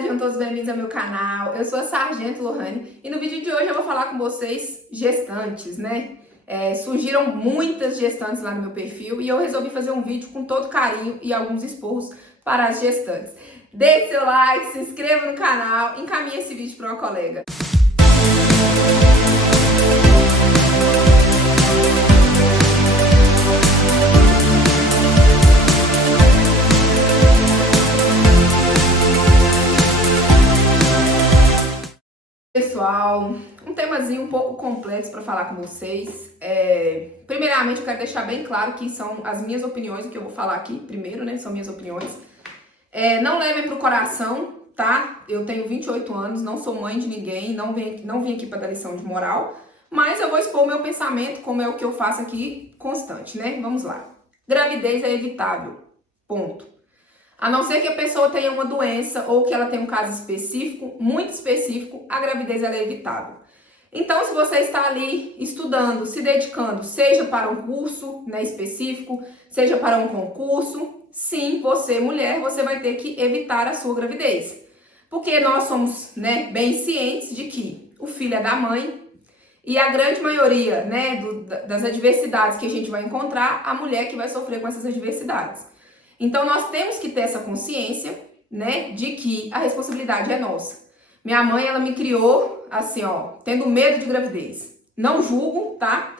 sejam todos bem-vindos ao meu canal. Eu sou a Sargento Lohane e no vídeo de hoje eu vou falar com vocês gestantes, né? Surgiram muitas gestantes lá no meu perfil e eu resolvi fazer um vídeo com todo carinho e alguns esporros para as gestantes. Deixe seu like, se inscreva no canal, encaminhe esse vídeo para uma colega. Pessoal, um temazinho um pouco complexo para falar com vocês. Primeiramente, eu quero deixar bem claro que são as minhas opiniões, o que eu vou falar aqui primeiro, né? São minhas opiniões. Não levem pro coração, tá? Eu tenho 28 anos, não sou mãe de ninguém, não vim aqui para dar lição de moral, mas eu vou expor o meu pensamento, como é o que eu faço aqui constante, né? Vamos lá. Gravidez é evitável. Ponto. A não ser que a pessoa tenha uma doença ou que ela tenha um caso específico, muito específico, a gravidez ela é evitável. Então, se você está ali estudando, se dedicando, seja para um curso, né, específico, seja para um concurso, sim, você, mulher, você vai ter que evitar a sua gravidez. Porque nós somos, né, bem cientes de que o filho é da mãe e a grande maioria, né, das adversidades que a gente vai encontrar, a mulher que vai sofrer com essas adversidades. Então, nós temos que ter essa consciência, né, de que a responsabilidade é nossa. Minha mãe, ela me criou, assim, ó, tendo medo de gravidez. Não julgo, tá?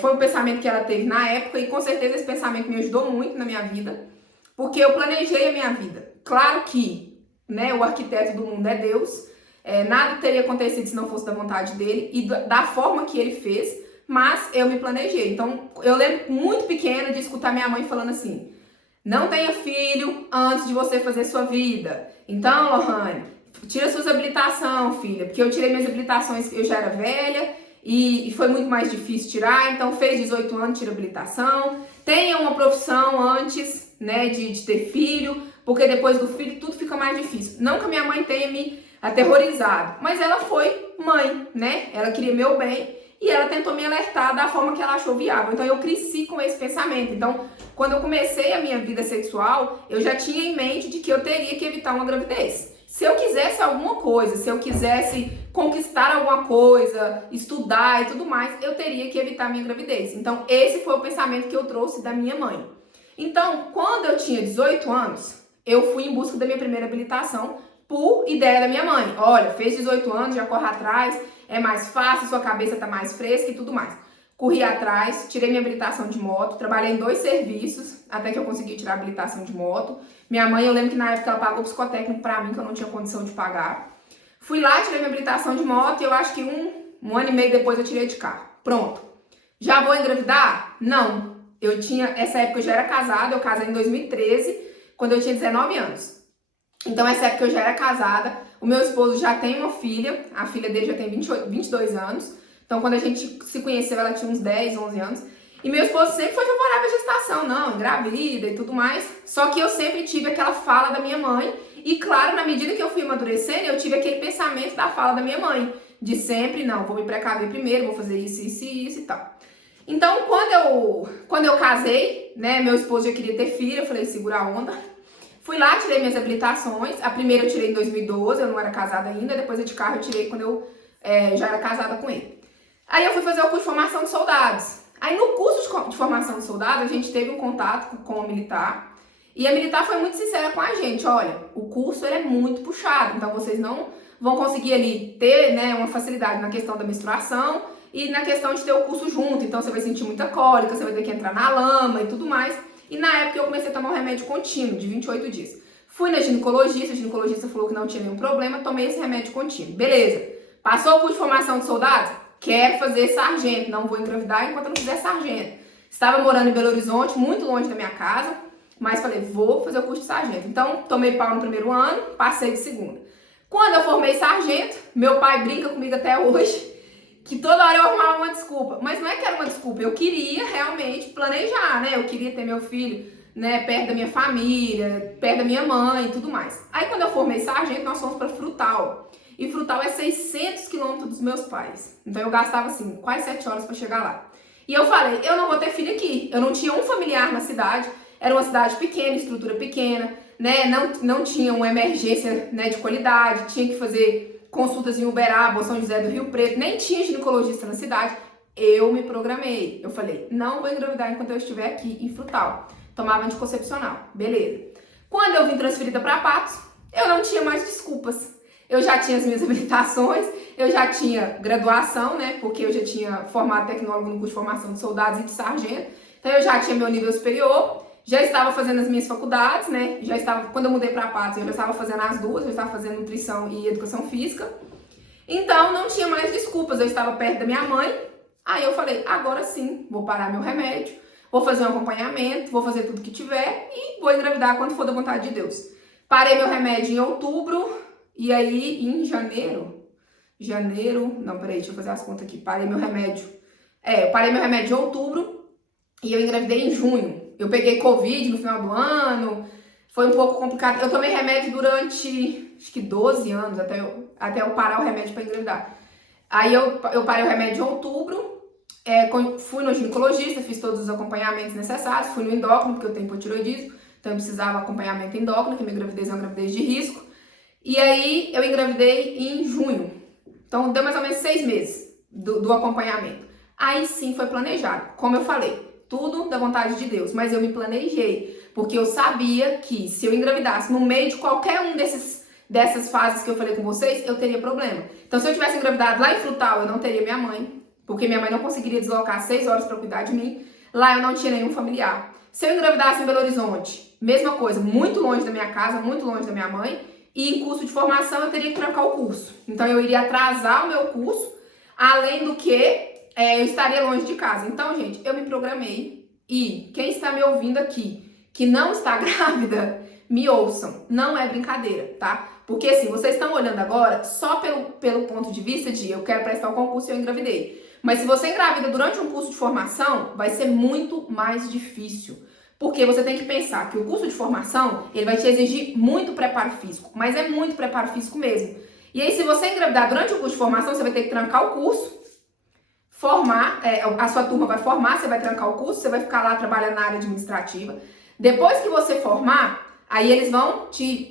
Foi um pensamento que ela teve na época e, com certeza, esse pensamento me ajudou muito na minha vida, porque eu planejei a minha vida. Claro que, né, o arquiteto do mundo é Deus, nada teria acontecido se não fosse da vontade dele e da forma que ele fez, mas eu me planejei. Então, eu lembro muito pequena de escutar minha mãe falando assim: não tenha filho antes de você fazer sua vida. Então, Lohane, tira suas habilitações, filha, porque eu tirei minhas habilitações, eu já era velha e foi muito mais difícil tirar, então fez 18 anos, tira habilitação. Tenha uma profissão antes, né, de ter filho, porque depois do filho tudo fica mais difícil. Não que a minha mãe tenha me aterrorizado, mas ela foi mãe, né? Ela queria meu bem. E ela tentou me alertar da forma que ela achou viável. Então, eu cresci com esse pensamento. Então, quando eu comecei a minha vida sexual, eu já tinha em mente de que eu teria que evitar uma gravidez. Se eu quisesse alguma coisa, se eu quisesse conquistar alguma coisa, estudar e tudo mais, eu teria que evitar a minha gravidez. Então, esse foi o pensamento que eu trouxe da minha mãe. Então, quando eu tinha 18 anos, eu fui em busca da minha primeira habilitação por ideia da minha mãe. Olha, fez 18 anos, já corre atrás, é mais fácil, sua cabeça tá mais fresca e tudo mais. Corri atrás, tirei minha habilitação de moto, trabalhei em 2 serviços até que eu consegui tirar a habilitação de moto. Minha mãe, eu lembro que na época ela pagou psicotécnico pra mim, que eu não tinha condição de pagar. Fui lá, tirei minha habilitação de moto e eu acho que um ano e meio depois eu tirei de carro. Pronto. Já vou engravidar? Não. Essa época eu já era casada, eu casei em 2013, quando eu tinha 19 anos. Então, essa época eu já era casada, o meu esposo já tem uma filha, a filha dele já tem 22 anos. Então, quando a gente se conheceu, ela tinha uns 10, 11 anos. E meu esposo sempre foi favorável à gestação, não, engravida e tudo mais. Só que eu sempre tive aquela fala da minha mãe. E, claro, na medida que eu fui amadurecendo, eu tive aquele pensamento da fala da minha mãe. De sempre, não, vou me precaver primeiro, vou fazer isso e tal. Então, quando eu casei, né, meu esposo já queria ter filho, eu falei, segura a onda. Fui lá, tirei minhas habilitações. A primeira eu tirei em 2012, eu não era casada ainda. Depois a de carro eu tirei quando eu já era casada com ele. Aí eu fui fazer o curso de formação de soldados. Aí no curso de formação de soldados, a gente teve um contato com a militar. E a militar foi muito sincera com a gente. Olha, o curso ele é muito puxado, então vocês não vão conseguir ali ter, né, uma facilidade na questão da menstruação e na questão de ter o curso junto. Então você vai sentir muita cólica, você vai ter que entrar na lama e tudo mais. E na época eu comecei a tomar um remédio contínuo, de 28 dias. Fui na ginecologista, a ginecologista falou que não tinha nenhum problema, tomei esse remédio contínuo. Beleza. Passou o curso de formação de soldados? Quero fazer sargento, não vou engravidar enquanto eu não fizer sargento. Estava morando em Belo Horizonte, muito longe da minha casa, mas falei, vou fazer o curso de sargento. Então, tomei pau no primeiro ano, passei de segunda. Quando eu formei sargento, meu pai brinca comigo até hoje, que toda hora eu arrumava uma desculpa. Mas não é que era uma desculpa, eu queria realmente planejar, né? Eu queria ter meu filho, né, perto da minha família, perto da minha mãe e tudo mais. Aí quando eu formei sargento, nós fomos para Frutal. E Frutal é 600 quilômetros dos meus pais. Então eu gastava assim, quase 7 horas para chegar lá. E eu falei, eu não vou ter filho aqui. Eu não tinha um familiar na cidade. Era uma cidade pequena, estrutura pequena. né, não tinha uma emergência, né, de qualidade, tinha que fazer consultas em Uberaba, São José do Rio Preto, nem tinha ginecologista na cidade. Eu me programei. Eu falei, não vou engravidar enquanto eu estiver aqui em Frutal. Tomava anticoncepcional. Beleza. Quando eu vim transferida para Patos, eu não tinha mais desculpas. Eu já tinha as minhas habilitações, eu já tinha graduação, né? Porque eu já tinha formado tecnólogo no curso de formação de soldados e de sargento. Então eu já tinha meu nível superior, já estava fazendo as minhas faculdades, né? Já estava, quando eu mudei para Patos, eu já estava fazendo as duas, eu estava fazendo nutrição e educação física. Então não tinha mais desculpas, eu estava perto da minha mãe. Aí eu falei, agora sim, vou parar meu remédio, vou fazer um acompanhamento, vou fazer tudo que tiver e vou engravidar quando for da vontade de Deus. Parei meu remédio em outubro e aí em não, peraí, deixa eu fazer as contas aqui. Parei meu remédio em outubro e eu engravidei em junho. Eu peguei Covid no final do ano, foi um pouco complicado. Eu tomei remédio durante, acho que 12 anos, até eu parar o remédio para engravidar. Aí eu parei o remédio em outubro, fui no ginecologista, fiz todos os acompanhamentos necessários, fui no endócrino, porque eu tenho hipotiroidismo, então eu precisava acompanhamento endócrino, que minha gravidez é uma gravidez de risco. E aí eu engravidei em junho, então deu mais ou menos 6 meses do acompanhamento. Aí sim foi planejado, como eu falei, tudo da vontade de Deus, mas eu me planejei, porque eu sabia que se eu engravidasse no meio de qualquer um dessas fases que eu falei com vocês, eu teria problema. Então, se eu tivesse engravidado lá em Frutal, eu não teria minha mãe, porque minha mãe não conseguiria deslocar 6 horas para cuidar de mim. Lá eu não tinha nenhum familiar. Se eu engravidasse em Belo Horizonte, mesma coisa, muito longe da minha casa, muito longe da minha mãe, e em curso de formação eu teria que trancar o curso. Então, eu iria atrasar o meu curso, além do que eu estaria longe de casa. Então, gente, eu me programei e quem está me ouvindo aqui, que não está grávida, me ouçam, não é brincadeira, tá? Porque assim, vocês estão olhando agora só pelo ponto de vista de eu quero prestar o concurso e eu engravidei. Mas se você engravida durante um curso de formação, vai ser muito mais difícil. Porque você tem que pensar que o curso de formação, ele vai te exigir muito preparo físico, mas é muito preparo físico mesmo. E aí, se você engravidar durante o curso de formação, você vai ter que trancar o curso, formar, a sua turma vai formar, você vai trancar o curso, você vai ficar lá trabalhando na área administrativa. Depois que você formar, aí eles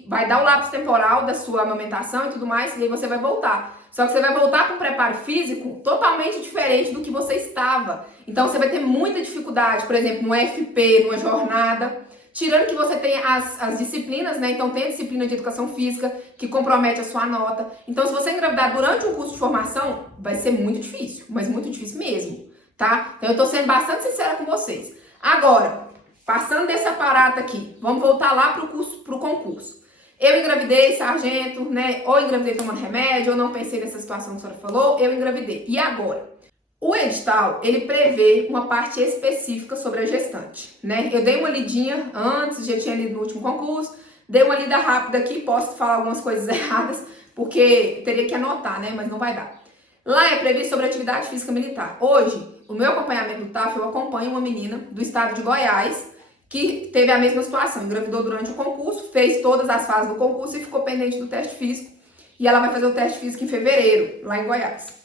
vai dar o lapso temporal da sua amamentação e tudo mais, e aí você vai voltar. Só que você vai voltar com um preparo físico totalmente diferente do que você estava. Então você vai ter muita dificuldade, por exemplo, no FP, numa jornada. Tirando que você tem as disciplinas, né? Então tem a disciplina de educação física que compromete a sua nota. Então se você engravidar durante um curso de formação, vai ser muito difícil, mas muito difícil mesmo, tá? Então eu tô sendo bastante sincera com vocês. Agora, passando desse aparato aqui, vamos voltar lá pro concurso. Eu engravidei, sargento, né? Ou engravidei tomando remédio, ou não pensei nessa situação que a senhora falou, eu engravidei. E agora? O edital, ele prevê uma parte específica sobre a gestante, né? Eu dei uma lidinha antes, já tinha lido no último concurso, dei uma lida rápida aqui, posso falar algumas coisas erradas, porque teria que anotar, né? Mas não vai dar. Lá é previsto sobre atividade física militar. Hoje, o meu acompanhamento do TAF, eu acompanho uma menina do estado de Goiás, que teve a mesma situação, engravidou durante o concurso, fez todas as fases do concurso e ficou pendente do teste físico. E ela vai fazer o teste físico em fevereiro, lá em Goiás.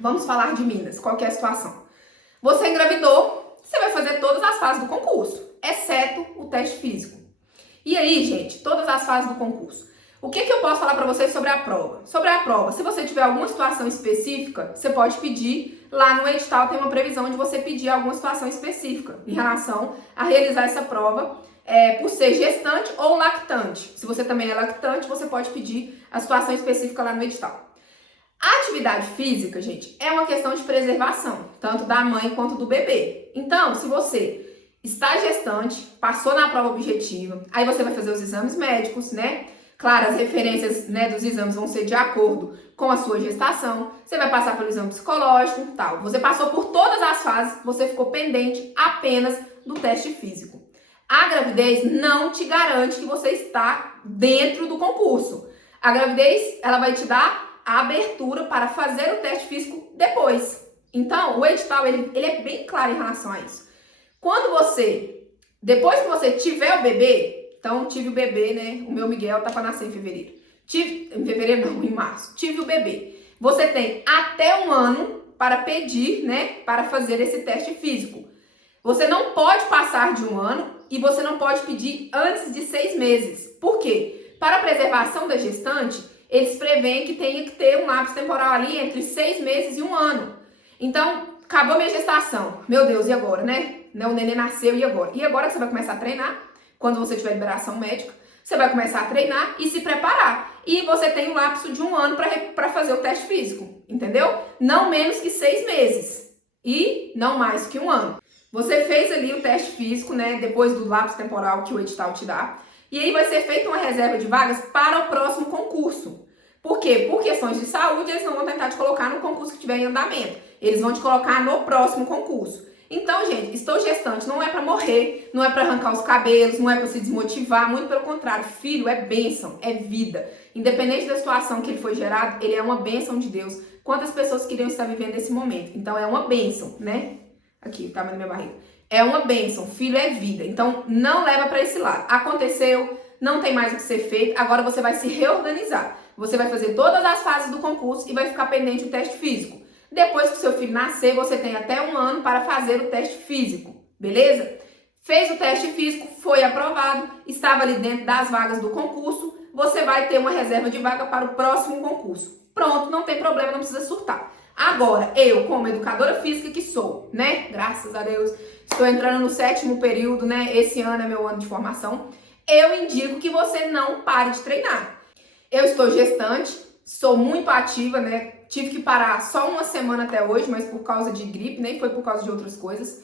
Vamos falar de Minas. Qual que é a situação? Você engravidou, você vai fazer todas as fases do concurso, exceto o teste físico. E aí, gente, todas as fases do concurso. O que eu posso falar para vocês sobre a prova? Sobre a prova, se você tiver alguma situação específica, você pode pedir. Lá no edital tem uma previsão de você pedir alguma situação específica em relação a realizar essa prova por ser gestante ou lactante. Se você também é lactante, você pode pedir a situação específica lá no edital. A atividade física, gente, é uma questão de preservação, tanto da mãe quanto do bebê. Então, se você está gestante, passou na prova objetiva, aí você vai fazer os exames médicos, né? Claro, as referências, né, dos exames vão ser de acordo com a sua gestação. Você vai passar pelo exame psicológico e tal. Você passou por todas as fases, você ficou pendente apenas do teste físico. A gravidez não te garante que você está dentro do concurso. A gravidez, ela vai te dar a abertura para fazer o teste físico depois. Então, o edital, ele é bem claro em relação a isso. Depois que você tiver o bebê, então tive o bebê, né? O meu Miguel tá para nascer em fevereiro. Em março. Tive o bebê. Você tem até 1 ano para pedir, né? Para fazer esse teste físico. Você não pode passar de 1 ano e você não pode pedir antes de 6 meses. Por quê? Para a preservação da gestante, eles preveem que tenha que ter um lapso temporal ali entre 6 meses e 1 ano. Então, acabou minha gestação. Meu Deus, e agora, né? O neném nasceu, e agora? E agora que você vai começar a treinar, quando você tiver liberação médica, você vai começar a treinar e se preparar. E você tem um lapso de 1 ano para fazer o teste físico, entendeu? Não menos que 6 meses e não mais que 1 ano. Você fez ali o teste físico, né? Depois do lapso temporal que o edital te dá. E aí vai ser feita uma reserva de vagas para o próximo concurso. Por quê? Por questões de saúde, eles não vão tentar te colocar no concurso que tiver em andamento. Eles vão te colocar no próximo concurso. Então, gente, estou gestante não é para morrer, não é para arrancar os cabelos, não é para se desmotivar, muito pelo contrário. Filho é bênção, é vida. Independente da situação que ele foi gerado, ele é uma bênção de Deus. Quantas pessoas queriam estar vivendo esse momento? Então, é uma bênção, né? Aqui, o tamanho da minha barriga. É uma bênção, filho é vida. Então, não leva para esse lado. Aconteceu, não tem mais o que ser feito, agora você vai se reorganizar. Você vai fazer todas as fases do concurso e vai ficar pendente o teste físico. Depois que o seu filho nascer, você tem até 1 ano para fazer o teste físico, beleza? Fez o teste físico, foi aprovado, estava ali dentro das vagas do concurso, você vai ter uma reserva de vaga para o próximo concurso. Pronto, não tem problema, não precisa surtar. Agora, eu, como educadora física que sou, né? Graças a Deus, estou entrando no 7º período, né? Esse ano é meu ano de formação. Eu indico que você não pare de treinar. Eu estou gestante, sou muito ativa, né? Tive que parar só 1 semana até hoje, mas por causa de gripe, nem foi por causa de outras coisas.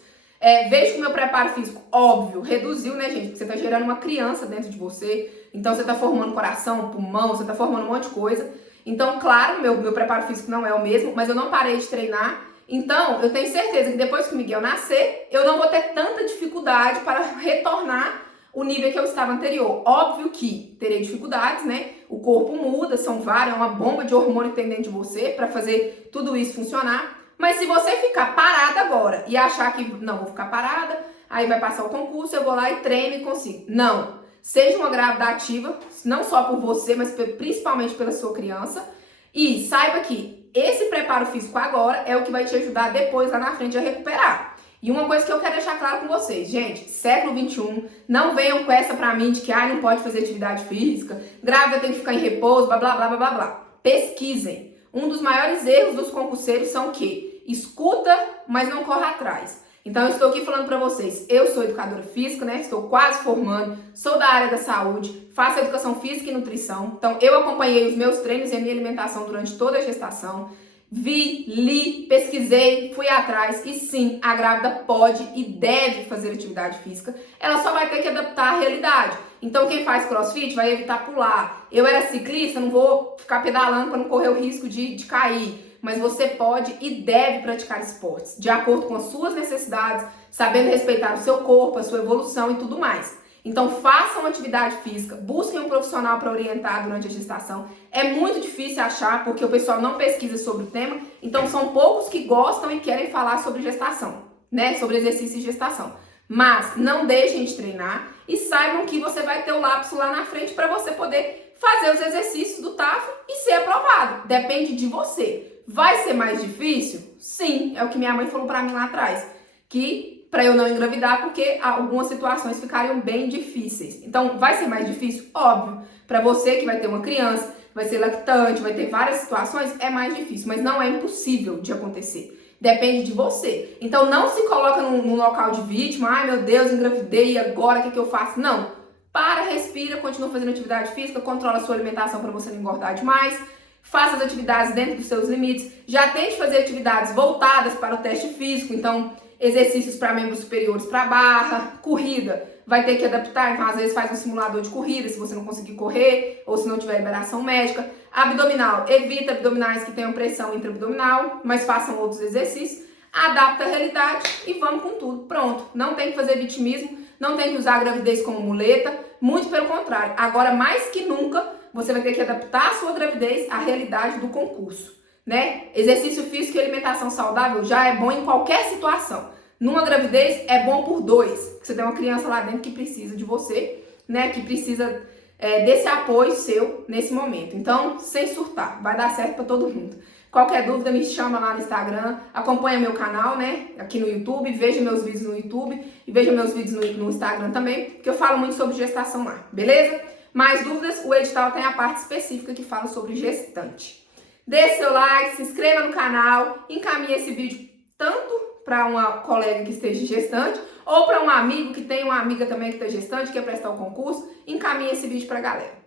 Vejo que o meu preparo físico, óbvio, reduziu, né, gente? Porque você tá gerando uma criança dentro de você, então você tá formando coração, pulmão, você tá formando um monte de coisa. Então, claro, meu preparo físico não é o mesmo, mas eu não parei de treinar. Então, eu tenho certeza que depois que o Miguel nascer, eu não vou ter tanta dificuldade para retornar o nível que eu estava anterior. Óbvio que terei dificuldades, né? O corpo muda, são várias, é uma bomba de hormônio que tem dentro de você para fazer tudo isso funcionar. Mas se você ficar parada agora e achar que, não, vou ficar parada, aí vai passar o concurso, eu vou lá e treino e consigo. Não. Seja uma grávida ativa, não só por você, mas principalmente pela sua criança. E saiba que esse preparo físico agora é o que vai te ajudar depois lá na frente a recuperar. E uma coisa que eu quero deixar claro com vocês, gente, século XXI, não venham com essa pra mim de que não pode fazer atividade física, grávida tem que ficar em repouso, blá, blá, blá, blá, blá, blá. Pesquisem. Um dos maiores erros dos concurseiros são o quê? Escuta, mas não corre atrás. Então, eu estou aqui falando pra vocês, eu sou educadora física, né? Estou quase formando, sou da área da saúde, faço educação física e nutrição. Então, eu acompanhei os meus treinos e a minha alimentação durante toda a gestação. Vi, li, pesquisei, fui atrás e sim, a grávida pode e deve fazer atividade física. Ela só vai ter que adaptar à realidade. Então, quem faz crossfit vai evitar pular. Eu era ciclista, não vou ficar pedalando para não correr o risco de cair. Mas você pode e deve praticar esportes, de acordo com as suas necessidades, sabendo respeitar o seu corpo, a sua evolução e tudo mais. Então façam atividade física, busquem um profissional para orientar durante a gestação. É muito difícil achar, porque o pessoal não pesquisa sobre o tema, então são poucos que gostam e querem falar sobre gestação, né? Sobre exercício de gestação. Mas não deixem de treinar e saibam que você vai ter o lapso lá na frente para você poder fazer os exercícios do TAF e ser aprovado. Depende de você. Vai ser mais difícil? Sim, é o que minha mãe falou pra mim lá atrás, que para eu não engravidar, porque algumas situações ficariam bem difíceis. Então, vai ser mais difícil? Óbvio. Para você que vai ter uma criança, vai ser lactante, vai ter várias situações, é mais difícil, mas não é impossível de acontecer. Depende de você. Então, não se coloca num local de vítima, ai meu Deus, engravidei, e agora o que eu faço? Não. Para, respira, continua fazendo atividade física, controla a sua alimentação para você não engordar demais. Faça as atividades dentro dos seus limites. Já tente fazer atividades voltadas para o teste físico. Então, exercícios para membros superiores para barra, corrida. Vai ter que adaptar, então às vezes faz um simulador de corrida se você não conseguir correr ou se não tiver liberação médica. Abdominal, evita abdominais que tenham pressão intraabdominal, mas façam outros exercícios. Adapta a realidade e vamos com tudo. Pronto, não tem que fazer vitimismo, não tem que usar a gravidez como muleta, muito pelo contrário. Agora, mais que nunca, você vai ter que adaptar a sua gravidez à realidade do concurso, né? Exercício físico e alimentação saudável já é bom em qualquer situação. Numa gravidez é bom por 2. Você tem uma criança lá dentro que precisa de você, né? Que precisa desse apoio seu nesse momento. Então, sem surtar, vai dar certo para todo mundo. Qualquer dúvida me chama lá no Instagram, acompanha meu canal, né, aqui no YouTube, veja meus vídeos no YouTube e veja meus vídeos no Instagram também, porque eu falo muito sobre gestação lá, beleza? Mais dúvidas, o edital tem a parte específica que fala sobre gestante. Deixe seu like, se inscreva no canal, encaminhe esse vídeo tanto para uma colega que esteja gestante ou para um amigo que tem uma amiga também que está gestante, quer prestar o concurso, encaminhe esse vídeo para a galera.